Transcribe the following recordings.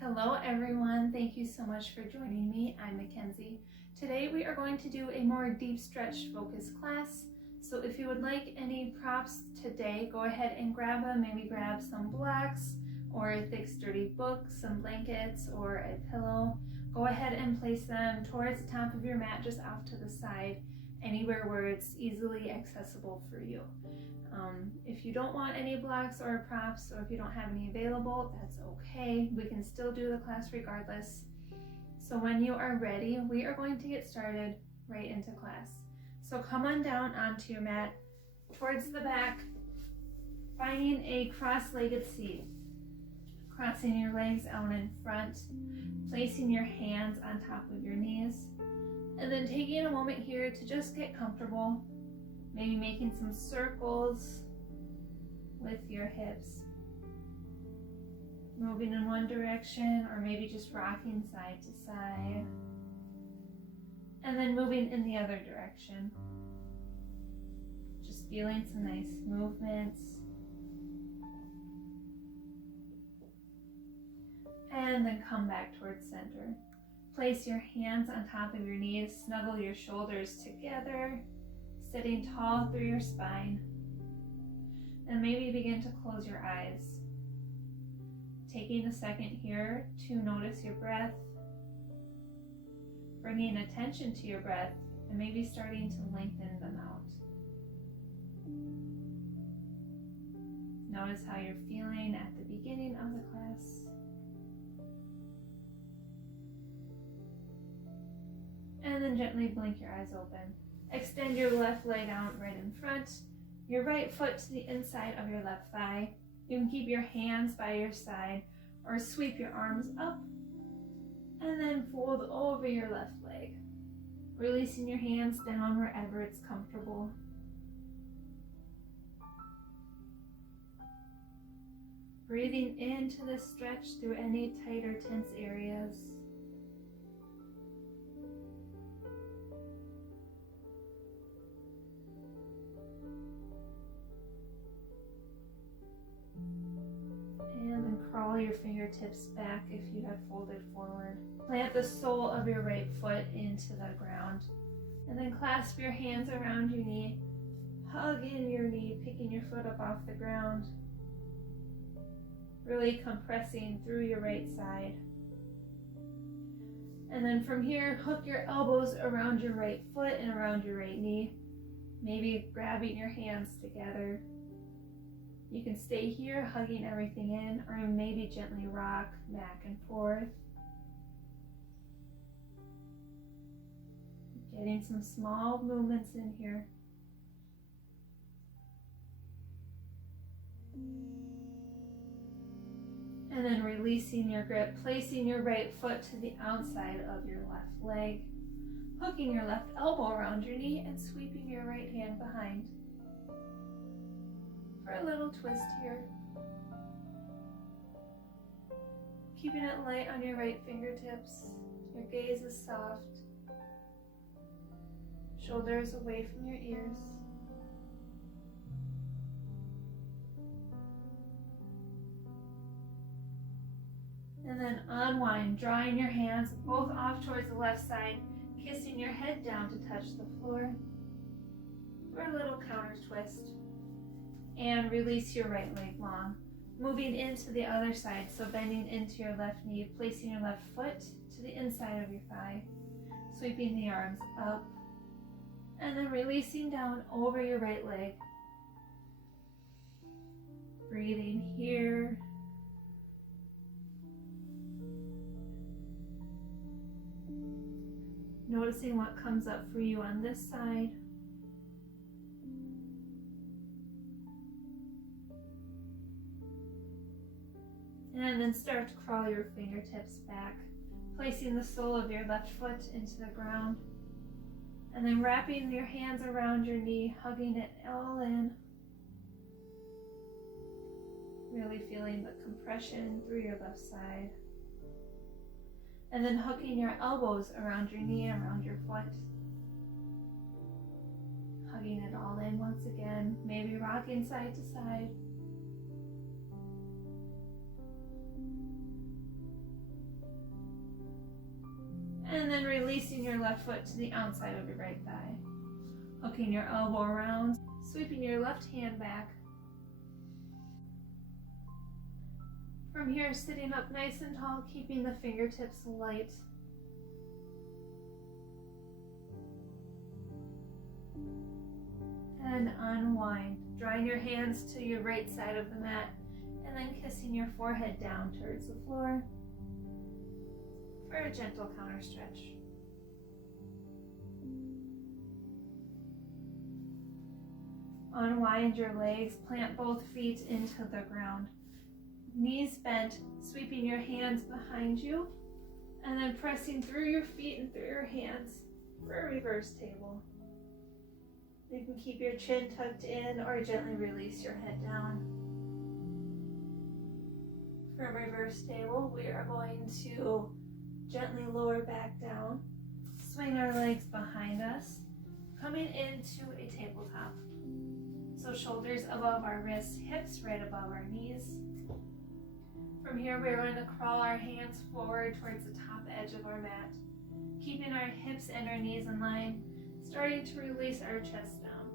Hello everyone, thank you so much for joining me. I'm MaKenzie. Today we are going to do a more deep stretch focus class. So if you would like any props today, go ahead and grab them. Maybe grab some blocks or a thick sturdy book, some blankets or a pillow. Go ahead and place them towards the top of your mat, just off to the side, anywhere where it's easily accessible for you. If you don't want any blocks or props, or if you don't have any available, that's okay. We can still do the class regardless. So when you are ready, we are going to get started right into class. So come on down onto your mat, towards the back, finding a cross-legged seat. Crossing your legs out in front, placing your hands on top of your knees, and then taking a moment here to just get comfortable. Maybe making some circles with your hips. Moving in one direction, or maybe just rocking side to side. And then moving in the other direction. Just feeling some nice movements. And then come back towards center. Place your hands on top of your knees, snuggle your shoulders together. Sitting tall through your spine, and maybe begin to close your eyes. Taking a second here to notice your breath, bringing attention to your breath, and maybe starting to lengthen them out. Notice how you're feeling at the beginning of the class. And then gently blink your eyes open. Extend your left leg out right in front, your right foot to the inside of your left thigh. You can keep your hands by your side or sweep your arms up and then fold over your left leg, releasing your hands down wherever it's comfortable. Breathing into the stretch through any tight or tense areas. Crawl your fingertips back if you have folded forward. Plant the sole of your right foot into the ground. And then clasp your hands around your knee. Hug in your knee, picking your foot up off the ground. Really compressing through your right side. And then from here, hook your elbows around your right foot and around your right knee. Maybe grabbing your hands together. You can stay here, hugging everything in, or maybe gently rock back and forth. Getting some small movements in here. And then releasing your grip, placing your right foot to the outside of your left leg, hooking your left elbow around your knee and sweeping your right hand behind. For a little twist here. Keeping it light on your right fingertips. Your gaze is soft. Shoulders away from your ears. And then unwind, drawing your hands both off towards the left side, kissing your head down to touch the floor. For a little counter twist. And release your right leg long. Moving into the other side, so bending into your left knee, placing your left foot to the inside of your thigh, sweeping the arms up, and then releasing down over your right leg. Breathing here. Noticing what comes up for you on this side. And then start to crawl your fingertips back, placing the sole of your left foot into the ground. And then wrapping your hands around your knee, hugging it all in. Really feeling the compression through your left side. And then hooking your elbows around your knee and around your foot. Hugging it all in once again, maybe rocking side to side. And then releasing your left foot to the outside of your right thigh. Hooking your elbow around, sweeping your left hand back. From here, sitting up nice and tall, keeping the fingertips light. And unwind, drawing your hands to your right side of the mat, and then kissing your forehead down towards the floor for a gentle counter stretch. Unwind your legs, plant both feet into the ground. Knees bent, sweeping your hands behind you, and then pressing through your feet and through your hands for a reverse table. You can keep your chin tucked in or gently release your head down. For a reverse table, we are going to gently lower back down, swing our legs behind us, coming into a tabletop. So shoulders above our wrists, hips right above our knees. From here, we're going to crawl our hands forward towards the top edge of our mat, keeping our hips and our knees in line, starting to release our chest down.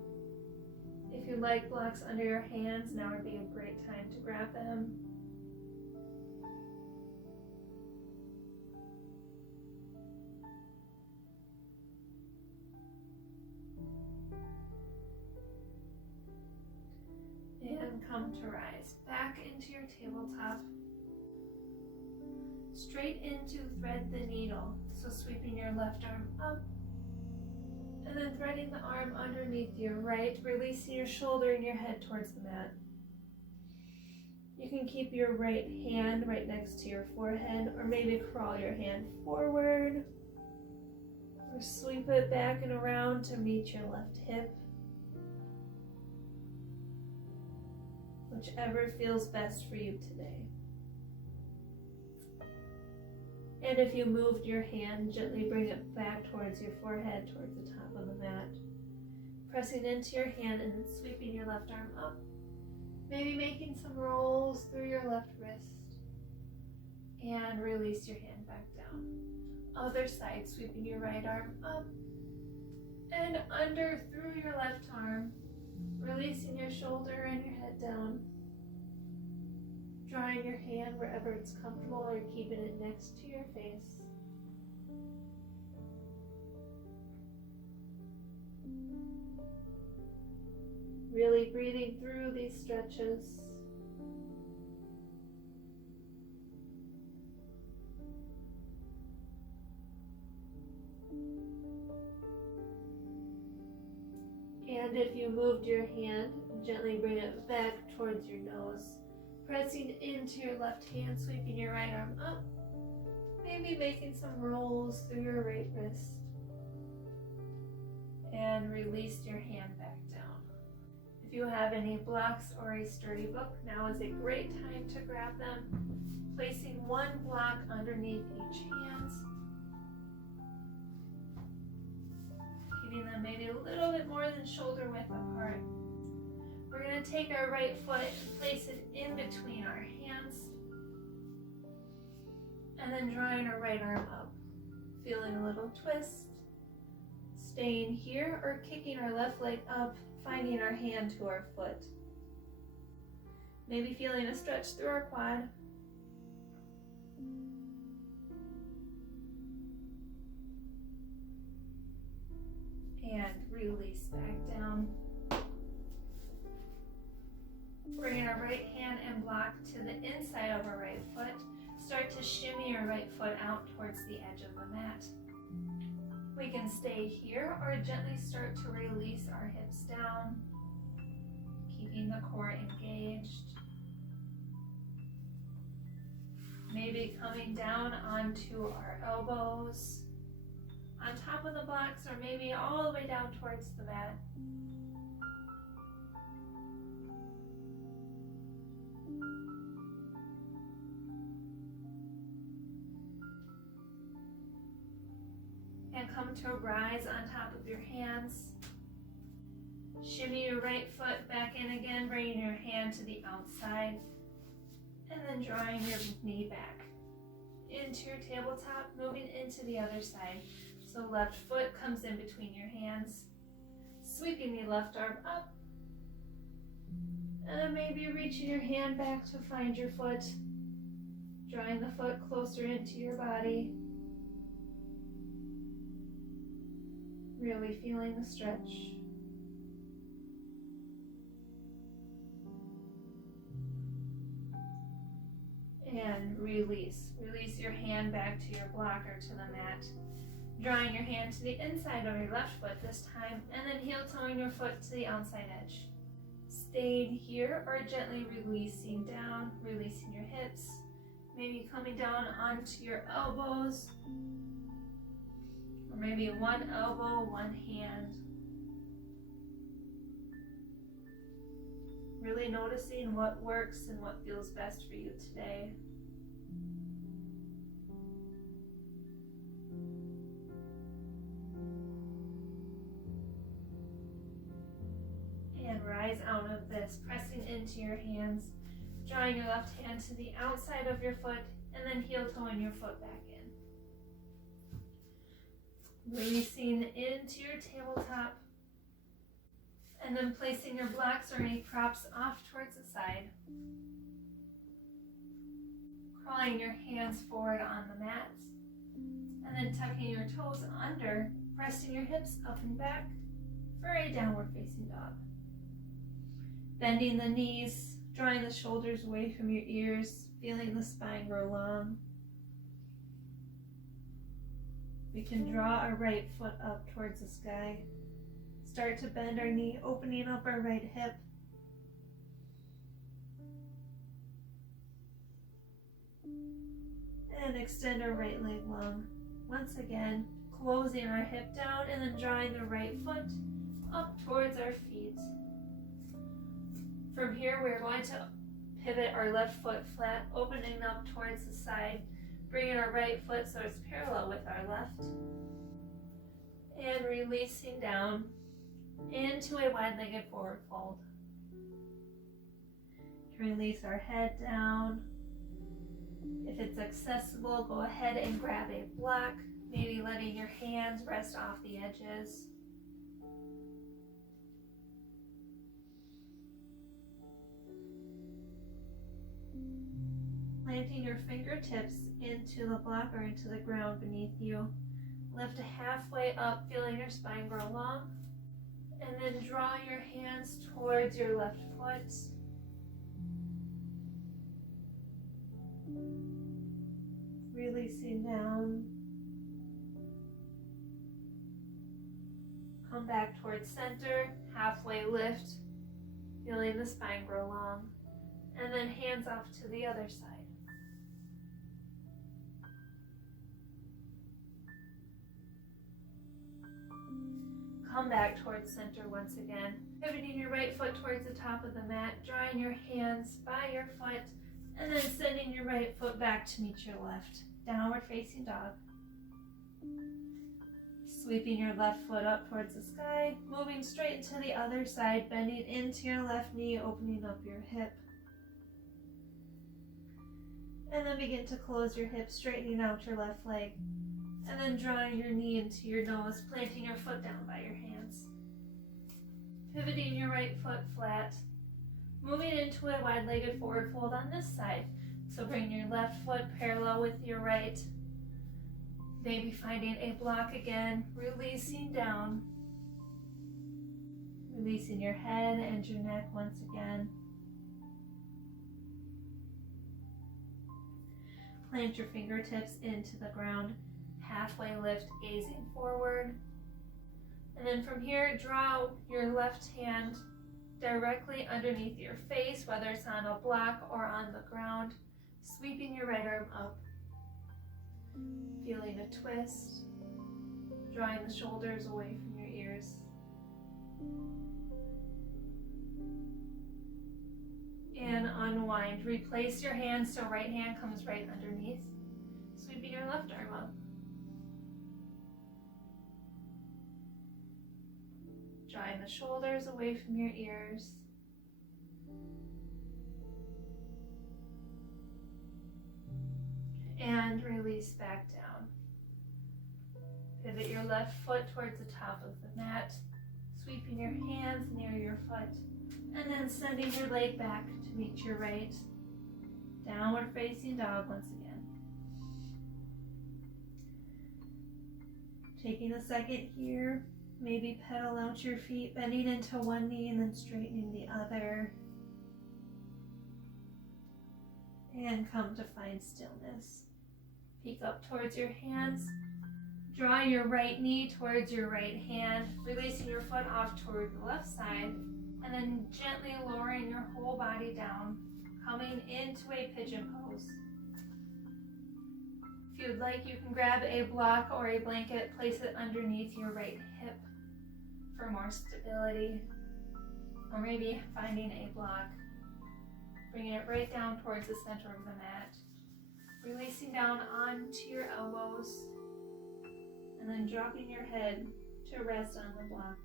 If you like blocks under your hands, now would be a great time to grab them. And come to rise back into your tabletop. Straight into thread the needle. So sweeping your left arm up and then threading the arm underneath your right, releasing your shoulder and your head towards the mat. You can keep your right hand right next to your forehead, or maybe crawl your hand forward or sweep it back and around to meet your left hip. Whichever feels best for you today. And if you moved your hand, gently bring it back towards your forehead, towards the top of the mat. Pressing into your hand and then sweeping your left arm up. Maybe making some rolls through your left wrist. And release your hand back down. Other side, sweeping your right arm up and under through your left arm. Releasing your shoulder and your head down. Drawing your hand wherever it's comfortable or keeping it next to your face. Really breathing through these stretches. And if you moved your hand, gently bring it back towards your nose. Pressing into your left hand, sweeping your right arm up. Maybe making some rolls through your right wrist. And release your hand back down. If you have any blocks or a sturdy book, now is a great time to grab them. Placing one block underneath each hand. Keeping them maybe a little bit more than shoulder width apart. We're going to take our right foot and place it in between our hands. And then drawing our right arm up. Feeling a little twist. Staying here or kicking our left leg up, finding our hand to our foot. Maybe feeling a stretch through our quad. And release back down. Bringing our right hand and block to the inside of our right foot. Start to shimmy your right foot out towards the edge of the mat. We can stay here or gently start to release our hips down, keeping the core engaged. Maybe coming down onto our elbows, on top of the blocks, or maybe all the way down towards the mat. And come to a rise on top of your hands. Shimmy your right foot back in again, bringing your hand to the outside, and then drawing your knee back. into your tabletop, moving into the other side. So left foot comes in between your hands, sweeping the left arm up, and then maybe reaching your hand back to find your foot, drawing the foot closer into your body, really feeling the stretch. And release. Release your hand back to your blocker, to the mat. Drawing your hand to the inside of your left foot this time, and then heel toeing your foot to the outside edge. Staying here or gently releasing down, releasing your hips. Maybe coming down onto your elbows, or maybe one elbow, one hand. Really noticing what works and what feels best for you today. And rise out of this, pressing into your hands, drawing your left hand to the outside of your foot, and then heel toeing your foot back in. Releasing into your tabletop, and then placing your blocks or any props off towards the side. Crawling your hands forward on the mat, and then tucking your toes under, pressing your hips up and back for a downward facing dog. Bending the knees, drawing the shoulders away from your ears, feeling the spine grow long. We can draw our right foot up towards the sky. Start to bend our knee, opening up our right hip. And extend our right leg long. Once again, closing our hip down and then drawing the right foot up towards our feet. From here, we're going to pivot our left foot flat, opening up towards the side, bringing our right foot so it's parallel with our left, and releasing down into a wide-legged forward fold. Release our head down. If it's accessible, go ahead and grab a block, maybe letting your hands rest off the edges. Planting your fingertips into the block or into the ground beneath you. Lift halfway up, feeling your spine grow long. And then draw your hands towards your left foot. Releasing down. Come back towards center, halfway lift, feeling the spine grow long. And then hands off to the other side. Come back towards center once again, pivoting your right foot towards the top of the mat, drawing your hands by your foot, and then sending your right foot back to meet your left. Downward facing dog. Sweeping your left foot up towards the sky, moving straight to the other side, bending into your left knee, opening up your hip. And then begin to close your hip, straightening out your left leg. And then drawing your knee into your nose, planting your foot down by your hands. Pivoting your right foot flat, moving into a wide-legged forward fold on this side. So bring your left foot parallel with your right. Maybe finding a block again, releasing down. Releasing your head and your neck once again. Plant your fingertips into the ground. Halfway lift, gazing forward. And then from here, draw your left hand directly underneath your face, whether it's on a block or on the ground, sweeping your right arm up. Feeling a twist, drawing the shoulders away from your ears. And unwind. Replace your hand so right hand comes right underneath, sweeping your left arm up. Drawing the shoulders away from your ears. And release. release back down. Pivot your left foot towards the top of the mat, sweeping your hands near your foot, and then sending your leg back to meet your right. Downward facing dog once again. Taking a second here, maybe pedal out your feet, bending into one knee and then straightening the other. And come to find stillness. Peek up towards your hands. Draw your right knee towards your right hand, releasing your foot off toward the left side, and then gently lowering your whole body down, coming into a pigeon pose. If you'd like, you can grab a block or a blanket, place it underneath your right hip for more stability, or maybe finding a block, bringing it right down towards the center of the mat, releasing down onto your elbows, and then dropping your head to rest on the block.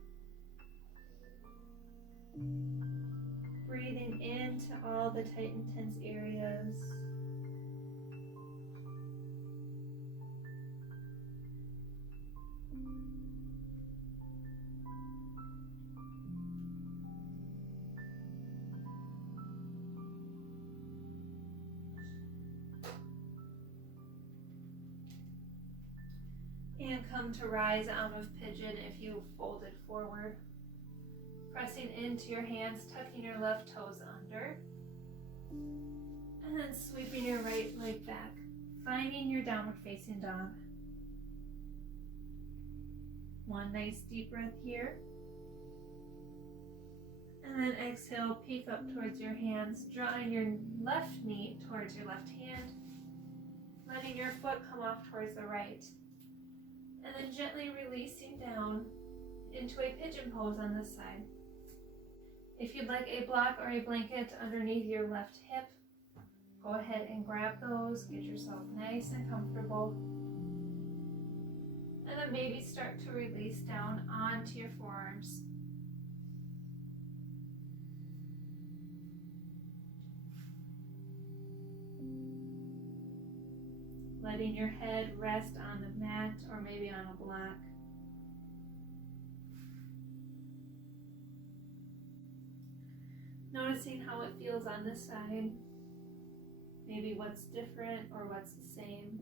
Breathing into all the tight and tense areas. And come to rise out of pigeon if you folded forward. Pressing into your hands, tucking your left toes under. And then sweeping your right leg back, finding your downward facing dog. One nice deep breath here. And then exhale, peek up towards your hands, drawing your left knee towards your left hand, letting your foot come off towards the right. And then gently releasing down into a pigeon pose on this side. If you'd like a block or a blanket underneath your left hip, go ahead and grab those, get yourself nice and comfortable. And then maybe start to release down onto your forearms. Letting your head rest on the mat or maybe on a block. Noticing how it feels on this side. Maybe what's different or what's the same.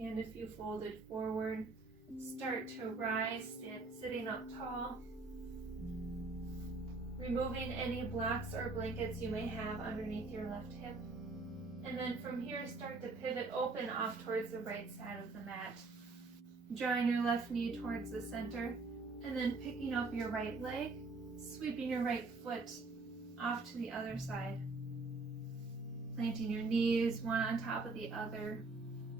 And if you folded forward, start to rise, sitting up tall. Removing any blocks or blankets you may have underneath your left hip. And then from here, start to pivot open off towards the right side of the mat. Drawing your left knee towards the center, and then picking up your right leg, sweeping your right foot off to the other side. Planting your knees one on top of the other.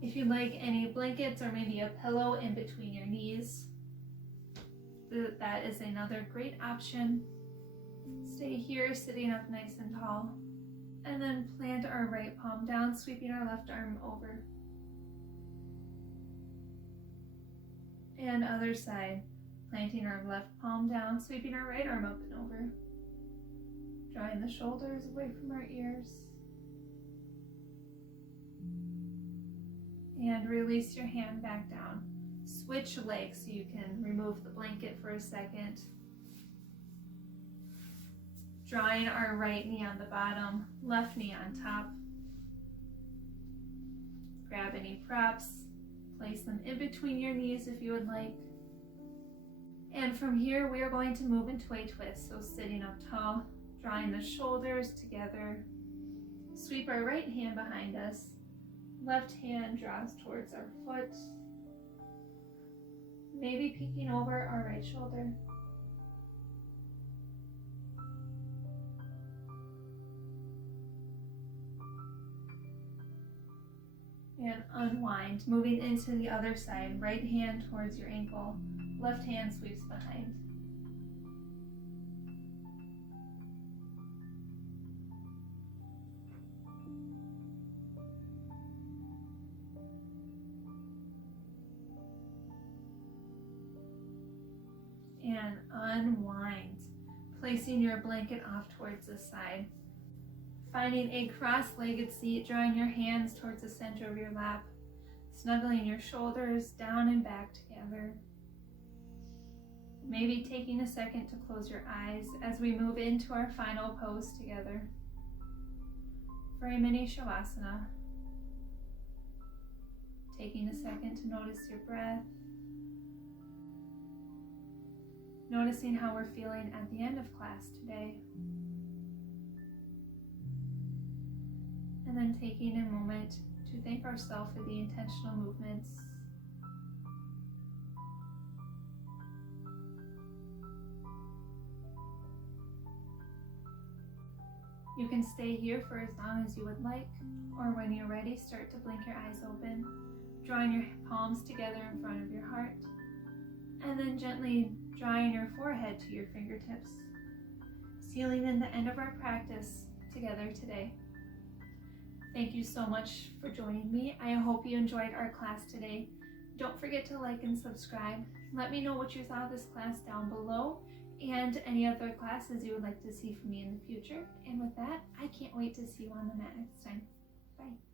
If you'd like any blankets or maybe a pillow in between your knees, that is another great option. Stay here, sitting up nice and tall. And then plant our right palm down, sweeping our left arm over. And other side, planting our left palm down, sweeping our right arm up and over. Drawing the shoulders away from our ears. And release your hand back down. Switch legs so you can remove the blanket for a second. Drawing our right knee on the bottom, left knee on top. Grab any props, place them in between your knees if you would like. And from here, we are going to move into a twist. So sitting up tall, drawing the shoulders together. Sweep our right hand behind us. Left hand draws towards our foot. Maybe peeking over our right shoulder. And unwind, moving into the other side. Right hand towards your ankle. Left hand sweeps behind. then unwind, placing your blanket off towards the side. Finding a cross-legged seat, drawing your hands towards the center of your lap, snuggling your shoulders down and back together. Maybe taking a second to close your eyes as we move into our final pose together for a mini shavasana. Taking a second to notice your breath, noticing how we're feeling at the end of class today, and then taking a moment to thank ourselves for the intentional movements. You can stay here for as long as you would like, or when you're ready, start to blink your eyes open, drawing your palms together in front of your heart, and then gently drawing your forehead to your fingertips, sealing in the end of our practice together today. Thank you so much for joining me. I hope you enjoyed our class today. Don't forget to like and subscribe. Let me know what you thought of this class down below, and any other classes you would like to see from me in the future. And with that, I can't wait to see you on the mat next time. Bye.